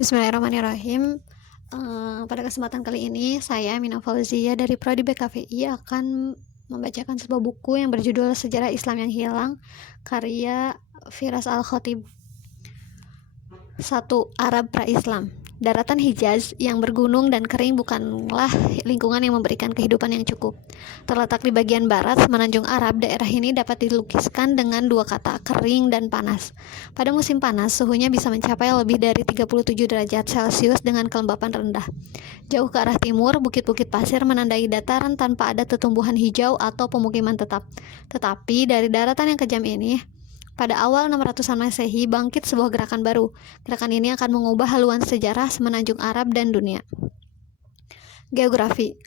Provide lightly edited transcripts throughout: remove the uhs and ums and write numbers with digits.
Bismillahirrahmanirrahim. Pada kesempatan kali ini, saya Mina Fauzia dari Prodi BKVI akan membacakan sebuah buku yang berjudul Sejarah Islam yang Hilang, karya Firas Al-Khatib. 1. Arab Pra-Islam. Daratan Hijaz yang bergunung dan kering bukanlah lingkungan yang memberikan kehidupan yang cukup. Terletak di bagian barat semenanjung Arab, daerah ini dapat dilukiskan dengan dua kata, kering dan panas. Pada musim panas, suhunya bisa mencapai lebih dari 37 derajat Celcius dengan kelembapan rendah. Jauh ke arah timur, bukit-bukit pasir menandai dataran tanpa ada tumbuhan hijau atau pemukiman tetap. Tetapi dari daratan yang kejam ini, pada awal 600-an Masehi bangkit sebuah gerakan baru. Gerakan ini akan mengubah haluan sejarah semenanjung Arab dan dunia. Geografi.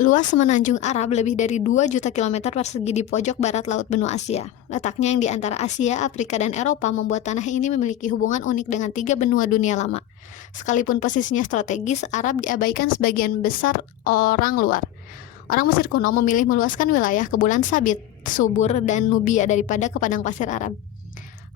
Luas semenanjung Arab lebih dari 2 juta kilometer persegi di pojok barat Laut Benua Asia. Letaknya yang di antara Asia, Afrika, dan Eropa membuat tanah ini memiliki hubungan unik dengan 3 benua dunia lama. Sekalipun posisinya strategis, Arab diabaikan sebagian besar orang luar. Orang Mesir kuno memilih meluaskan wilayah ke Bulan Sabit, Subur, dan Nubia daripada ke padang pasir Arab.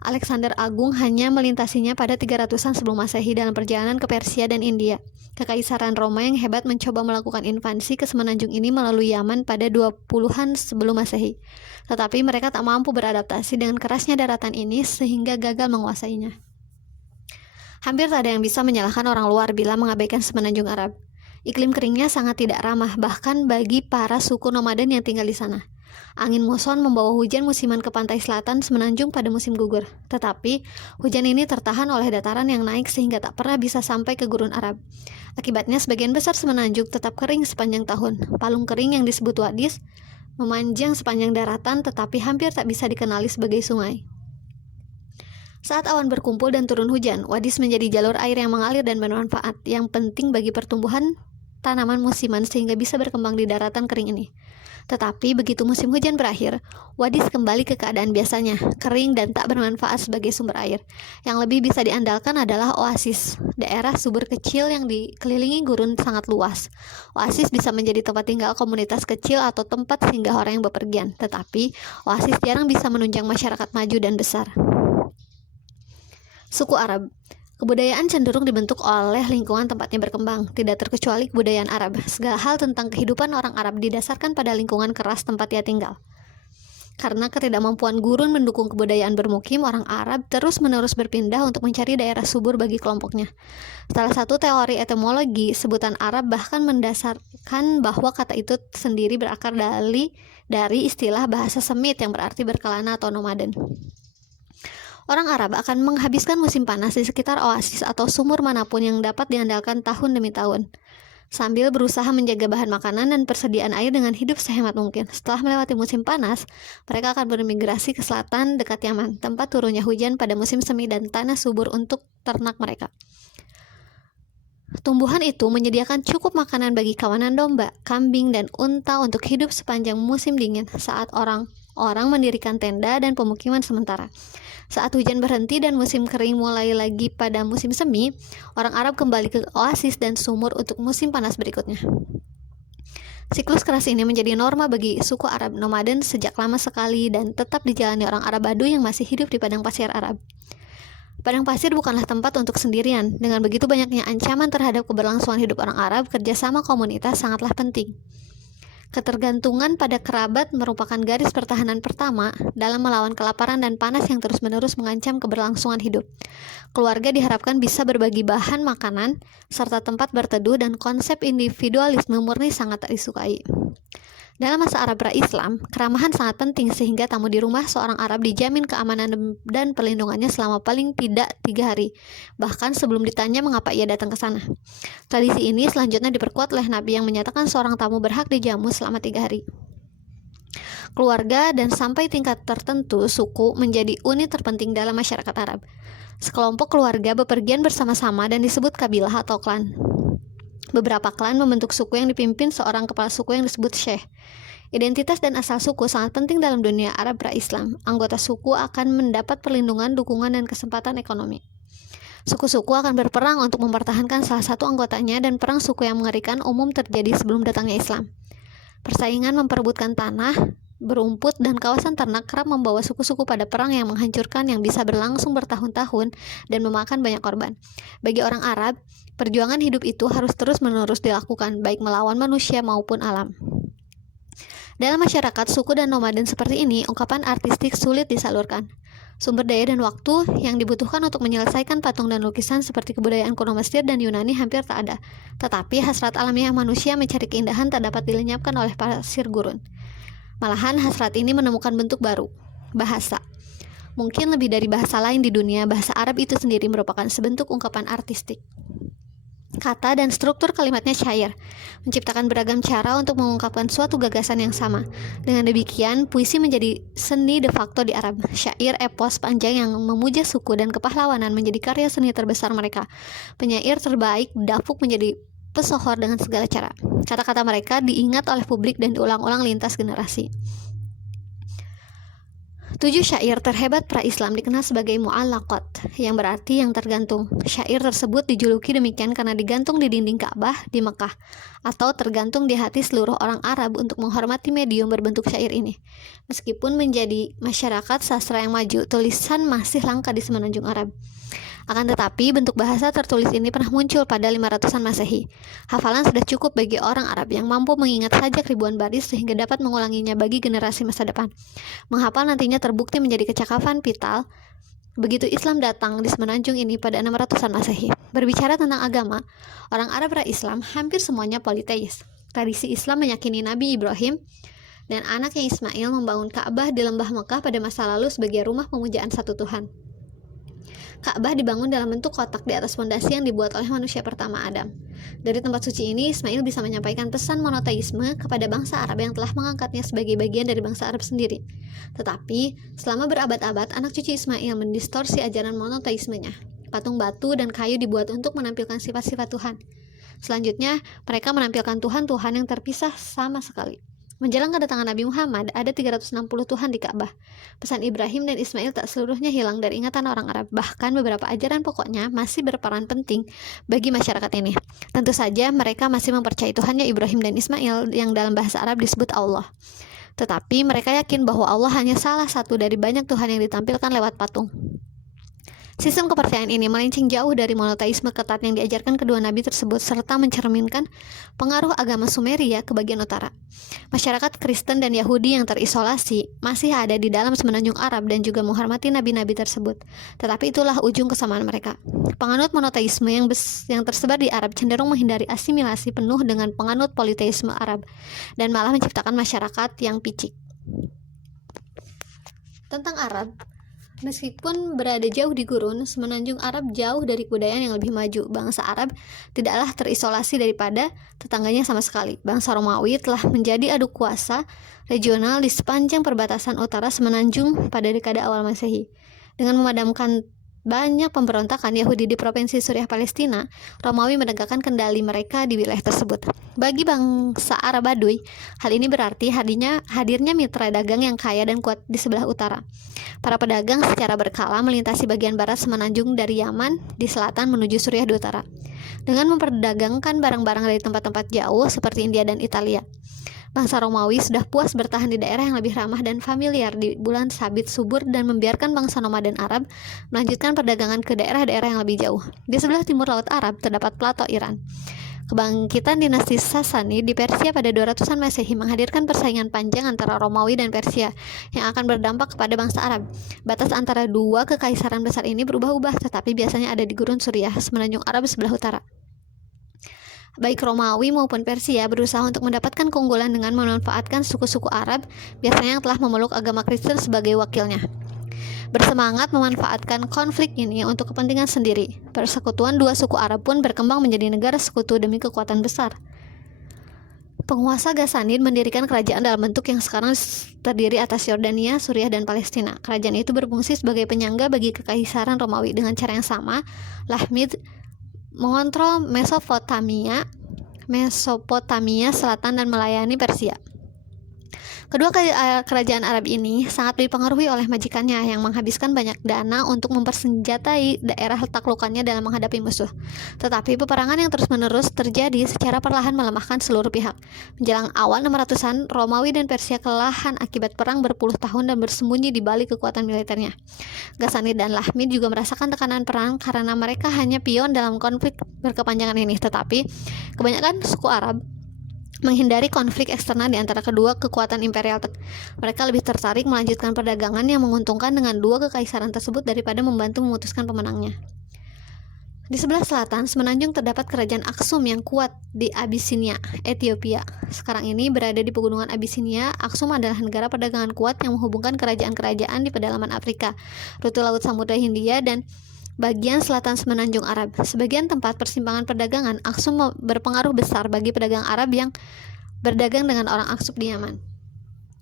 Alexander Agung hanya melintasinya pada 300-an sebelum Masehi dalam perjalanan ke Persia dan India. Kekaisaran Roma yang hebat mencoba melakukan invasi ke semenanjung ini melalui Yaman pada 20-an sebelum Masehi. Tetapi mereka tak mampu beradaptasi dengan kerasnya daratan ini sehingga gagal menguasainya. Hampir tak ada yang bisa menyalahkan orang luar bila mengabaikan semenanjung Arab. Iklim keringnya sangat tidak ramah bahkan bagi para suku nomaden yang tinggal di sana. Angin muson membawa hujan musiman ke pantai selatan semenanjung pada musim gugur. Tetapi, hujan ini tertahan oleh dataran yang naik sehingga tak pernah bisa sampai ke gurun Arab. Akibatnya sebagian besar semenanjung tetap kering sepanjang tahun. Palung kering yang disebut wadis memanjang sepanjang daratan tetapi hampir tak bisa dikenali sebagai sungai. Saat awan berkumpul dan turun hujan, wadis menjadi jalur air yang mengalir dan bermanfaat, yang penting bagi pertumbuhan tanaman musiman sehingga bisa berkembang di daratan kering ini. Tetapi begitu musim hujan berakhir, wadis kembali ke keadaan biasanya, kering dan tak bermanfaat sebagai sumber air. Yang lebih bisa diandalkan adalah oasis, daerah subur kecil yang dikelilingi gurun sangat luas. Oasis bisa menjadi tempat tinggal komunitas kecil atau tempat singgah orang yang bepergian, tetapi oasis jarang bisa menunjang masyarakat maju dan besar. Suku Arab. Kebudayaan cenderung dibentuk oleh lingkungan tempatnya berkembang, tidak terkecuali kebudayaan Arab. Segala hal tentang kehidupan orang Arab didasarkan pada lingkungan keras tempat ia tinggal. Karena ketidakmampuan gurun mendukung kebudayaan bermukim, orang Arab terus-menerus berpindah untuk mencari daerah subur bagi kelompoknya. Salah satu teori etimologi sebutan Arab bahkan mendasarkan bahwa kata itu sendiri berakar dari istilah bahasa Semit yang berarti berkelana atau nomaden. Orang Arab akan menghabiskan musim panas di sekitar oasis atau sumur manapun yang dapat diandalkan tahun demi tahun, sambil berusaha menjaga bahan makanan dan persediaan air dengan hidup sehemat mungkin. Setelah melewati musim panas, mereka akan bermigrasi ke selatan dekat Yaman, tempat turunnya hujan pada musim semi dan tanah subur untuk ternak mereka. Tumbuhan itu menyediakan cukup makanan bagi kawanan domba, kambing, dan unta untuk hidup sepanjang musim dingin saat orang-orang mendirikan tenda dan pemukiman sementara. Saat hujan berhenti dan musim kering mulai lagi pada musim semi, orang Arab kembali ke oasis dan sumur untuk musim panas berikutnya. Siklus keras ini menjadi norma bagi suku Arab nomaden sejak lama sekali dan tetap dijalani orang Arab Baduy yang masih hidup di padang pasir Arab. Padang pasir bukanlah tempat untuk sendirian. Dengan begitu banyaknya ancaman terhadap keberlangsungan hidup orang Arab, kerjasama komunitas sangatlah penting. Ketergantungan pada kerabat merupakan garis pertahanan pertama dalam melawan kelaparan dan panas yang terus-menerus mengancam keberlangsungan hidup. Keluarga diharapkan bisa berbagi bahan makanan, serta tempat berteduh dan konsep individualisme murni sangat tak disukai. Dalam masa Arab pra-Islam, keramahan sangat penting sehingga tamu di rumah seorang Arab dijamin keamanan dan perlindungannya selama paling tidak 3 hari, bahkan sebelum ditanya mengapa ia datang ke sana. Tradisi ini selanjutnya diperkuat oleh Nabi yang menyatakan seorang tamu berhak dijamu selama 3 hari. Keluarga dan sampai tingkat tertentu suku menjadi unit terpenting dalam masyarakat Arab. Sekelompok keluarga bepergian bersama-sama dan disebut kabilah atau klan. Beberapa klan membentuk suku yang dipimpin seorang kepala suku yang disebut syekh. Identitas dan asal suku sangat penting dalam dunia Arab pra-Islam. Anggota suku akan mendapat perlindungan, dukungan, dan kesempatan ekonomi. Suku-suku akan berperang untuk mempertahankan salah satu anggotanya dan perang suku yang mengerikan umum terjadi sebelum datangnya Islam. Persaingan memperebutkan tanah berumput, dan kawasan ternak kerap membawa suku-suku pada perang yang menghancurkan yang bisa berlangsung bertahun-tahun dan memakan banyak korban. Bagi orang Arab, perjuangan hidup itu harus terus-menerus dilakukan, baik melawan manusia maupun alam. Dalam masyarakat suku dan nomaden seperti ini, ungkapan artistik sulit disalurkan. Sumber daya dan waktu yang dibutuhkan untuk menyelesaikan patung dan lukisan seperti kebudayaan kuno Mesir dan Yunani hampir tak ada. Tetapi hasrat alamiah manusia mencari keindahan tak dapat dilenyapkan oleh pasir gurun. Malahan hasrat ini menemukan bentuk baru, bahasa. Mungkin lebih dari bahasa lain di dunia, bahasa Arab itu sendiri merupakan sebentuk ungkapan artistik. Kata dan struktur kalimatnya syair, menciptakan beragam cara untuk mengungkapkan suatu gagasan yang sama. Dengan demikian, puisi menjadi seni de facto di Arab. Syair epos panjang yang memuja suku dan kepahlawanan menjadi karya seni terbesar mereka. Penyair terbaik dapuk menjadi pesohor dengan segala cara. Kata-kata mereka diingat oleh publik dan diulang-ulang lintas generasi. 7 syair terhebat pra-Islam dikenal sebagai mu'allaqat, yang berarti yang tergantung. Syair tersebut dijuluki demikian karena digantung di dinding Ka'bah di Mekah, atau tergantung di hati seluruh orang Arab untuk menghormati medium berbentuk syair ini. Meskipun menjadi masyarakat sastra yang maju, tulisan masih langka di semenanjung Arab. Akan tetapi, bentuk bahasa tertulis ini pernah muncul pada 500-an Masehi. Hafalan sudah cukup bagi orang Arab yang mampu mengingat sajak ribuan baris sehingga dapat mengulanginya bagi generasi masa depan. Menghafal nantinya terbukti menjadi kecakapan vital begitu Islam datang di semenanjung ini pada 600-an Masehi. Berbicara tentang agama, orang Arab pra-Islam hampir semuanya politeis. Tradisi Islam meyakini Nabi Ibrahim dan anaknya Ismail membangun Ka'bah di lembah Mekah pada masa lalu sebagai rumah pemujaan satu Tuhan. Ka'bah dibangun dalam bentuk kotak di atas fondasi yang dibuat oleh manusia pertama Adam. Dari tempat suci ini, Ismail bisa menyampaikan pesan monoteisme kepada bangsa Arab yang telah mengangkatnya sebagai bagian dari bangsa Arab sendiri. Tetapi, selama berabad-abad, anak cucu Ismail mendistorsi ajaran monoteismenya. Patung batu dan kayu dibuat untuk menampilkan sifat-sifat Tuhan. Selanjutnya, mereka menampilkan Tuhan-Tuhan yang terpisah sama sekali. Menjelang kedatangan Nabi Muhammad, ada 360 Tuhan di Ka'bah. Pesan Ibrahim dan Ismail tak seluruhnya hilang dari ingatan orang Arab. Bahkan beberapa ajaran pokoknya masih berperan penting bagi masyarakat ini. Tentu saja mereka masih mempercayai Tuhannya Ibrahim dan Ismail yang dalam bahasa Arab disebut Allah. Tetapi mereka yakin bahwa Allah hanya salah satu dari banyak Tuhan yang ditampilkan lewat patung. Sistem kepercayaan ini melenceng jauh dari monoteisme ketat yang diajarkan kedua nabi tersebut serta mencerminkan pengaruh agama Sumeria ke bagian utara. Masyarakat Kristen dan Yahudi yang terisolasi masih ada di dalam semenanjung Arab dan juga menghormati nabi-nabi tersebut. Tetapi itulah ujung kesamaan mereka. Penganut monoteisme yang tersebar di Arab cenderung menghindari asimilasi penuh dengan penganut politeisme Arab dan malah menciptakan masyarakat yang picik. Tentang Arab, meskipun berada jauh di gurun, semenanjung Arab jauh dari kebudayaan yang lebih maju. Bangsa Arab tidaklah terisolasi daripada tetangganya sama sekali. Bangsa Romawi telah menjadi adu kuasa regional di sepanjang perbatasan utara semenanjung pada dekade awal Masehi. Dengan memadamkan banyak pemberontakan Yahudi di provinsi Suriah Palestina, Romawi menegakkan kendali mereka di wilayah tersebut. Bagi bangsa Arab Baduy, hal ini berarti hadirnya mitra dagang yang kaya dan kuat di sebelah utara. Para pedagang secara berkala melintasi bagian barat semenanjung dari Yaman di selatan menuju Suriah di utara, dengan memperdagangkan barang-barang dari tempat-tempat jauh seperti India dan Italia. Bangsa Romawi sudah puas bertahan di daerah yang lebih ramah dan familiar di bulan sabit subur dan membiarkan bangsa nomaden Arab melanjutkan perdagangan ke daerah-daerah yang lebih jauh. Di sebelah timur Laut Arab terdapat plato Iran. Kebangkitan dinasti Sasani di Persia pada 200-an Masehi menghadirkan persaingan panjang antara Romawi dan Persia yang akan berdampak kepada bangsa Arab. Batas antara dua kekaisaran besar ini berubah-ubah, tetapi biasanya ada di gurun Suriah, semenanjung Arab sebelah utara. Baik Romawi maupun Persia berusaha untuk mendapatkan keunggulan dengan memanfaatkan suku-suku Arab, biasanya yang telah memeluk agama Kristen sebagai wakilnya. Bersemangat memanfaatkan konflik ini untuk kepentingan sendiri, persekutuan dua suku Arab pun berkembang menjadi negara sekutu demi kekuatan besar. Penguasa Ghassanid mendirikan kerajaan dalam bentuk yang sekarang terdiri atas Yordania, Suriah, dan Palestina. Kerajaan itu berfungsi sebagai penyangga bagi kekaisaran Romawi. Dengan cara yang sama, Lahmid mengontrol Mesopotamia Selatan dan melayani Persia. Kerajaan Arab ini sangat dipengaruhi oleh majikannya yang menghabiskan banyak dana untuk mempersenjatai daerah taklukannya dalam menghadapi musuh. Tetapi peperangan yang terus-menerus terjadi secara perlahan melemahkan seluruh pihak. Menjelang awal 600-an, Romawi dan Persia kelelahan akibat perang berpuluh tahun dan bersembunyi di balik kekuatan militernya. Ghassanid dan Lahmid juga merasakan tekanan perang karena mereka hanya pion dalam konflik berkepanjangan ini. Tetapi kebanyakan suku Arab menghindari konflik eksternal di antara kedua kekuatan imperial. Mereka lebih tertarik melanjutkan perdagangan yang menguntungkan dengan dua kekaisaran tersebut daripada membantu memutuskan pemenangnya. Di sebelah selatan semenanjung terdapat kerajaan Aksum yang kuat di Abyssinia, Ethiopia. Sekarang ini berada di pegunungan Abyssinia. Aksum adalah negara perdagangan kuat yang menghubungkan kerajaan-kerajaan di pedalaman Afrika, rute Laut Samudra Hindia, dan bagian selatan semenanjung Arab. Sebagian tempat persimpangan perdagangan Aksum berpengaruh besar bagi pedagang Arab yang berdagang dengan orang Aksum di Yaman.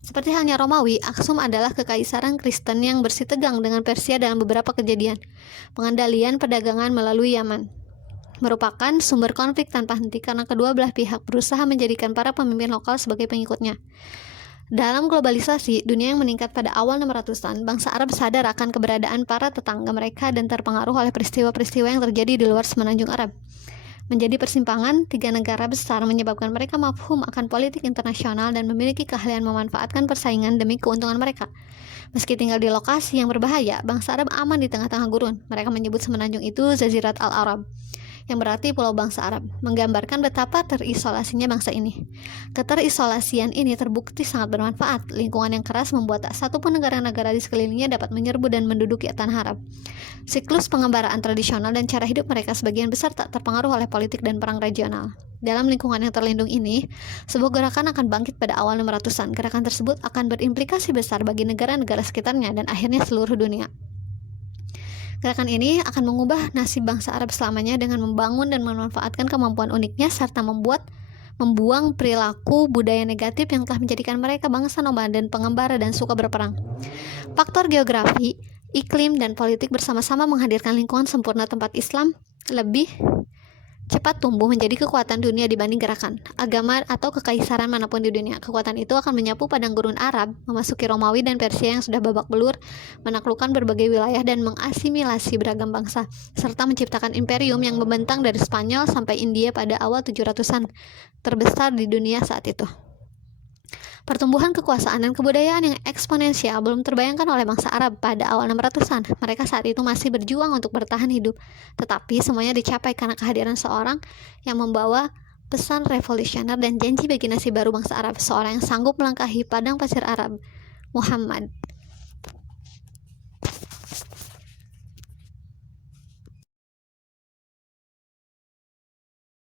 Seperti halnya Romawi, Aksum adalah kekaisaran Kristen yang bersitegang dengan Persia dalam beberapa kejadian. Pengendalian perdagangan melalui Yaman merupakan sumber konflik tanpa henti karena kedua belah pihak berusaha menjadikan para pemimpin lokal sebagai pengikutnya. Dalam globalisasi, dunia yang meningkat pada awal 600-an, bangsa Arab sadar akan keberadaan para tetangga mereka dan terpengaruh oleh peristiwa-peristiwa yang terjadi di luar semenanjung Arab. Menjadi persimpangan, tiga negara besar menyebabkan mereka mafhum akan politik internasional dan memiliki keahlian memanfaatkan persaingan demi keuntungan mereka. Meski tinggal di lokasi yang berbahaya, bangsa Arab aman di tengah-tengah gurun. Mereka menyebut semenanjung itu Jazirat al-Arab, yang berarti pulau bangsa Arab, menggambarkan betapa terisolasinya bangsa ini. Keterisolasian ini terbukti sangat bermanfaat. Lingkungan yang keras membuat tak satu pun negara-negara di sekelilingnya dapat menyerbu dan menduduki tanah Arab. Siklus pengembaraan tradisional dan cara hidup mereka sebagian besar tak terpengaruh oleh politik dan perang regional. Dalam lingkungan yang terlindung ini, sebuah gerakan akan bangkit pada awal 600-an. Gerakan tersebut akan berimplikasi besar bagi negara-negara sekitarnya dan akhirnya seluruh dunia. Gerakan ini akan mengubah nasib bangsa Arab selamanya dengan membangun dan memanfaatkan kemampuan uniknya serta membuang perilaku budaya negatif yang telah menjadikan mereka bangsa nomad dan pengembara dan suka berperang. Faktor geografi, iklim, dan politik bersama-sama menghadirkan lingkungan sempurna tempat Islam lebih cepat tumbuh menjadi kekuatan dunia dibanding gerakan, agama, atau kekaisaran manapun di dunia. Kekuatan itu akan menyapu padang gurun Arab, memasuki Romawi dan Persia yang sudah babak belur, menaklukkan berbagai wilayah dan mengasimilasi beragam bangsa, serta menciptakan imperium yang membentang dari Spanyol sampai India pada awal 700-an, terbesar di dunia saat itu. Pertumbuhan kekuasaan dan kebudayaan yang eksponensial belum terbayangkan oleh bangsa Arab pada awal 600-an. Mereka saat itu masih berjuang untuk bertahan hidup. Tetapi semuanya dicapai karena kehadiran seorang yang membawa pesan revolusioner dan janji bagi nasib baru bangsa Arab. Seorang yang sanggup melangkahi padang pasir Arab, Muhammad.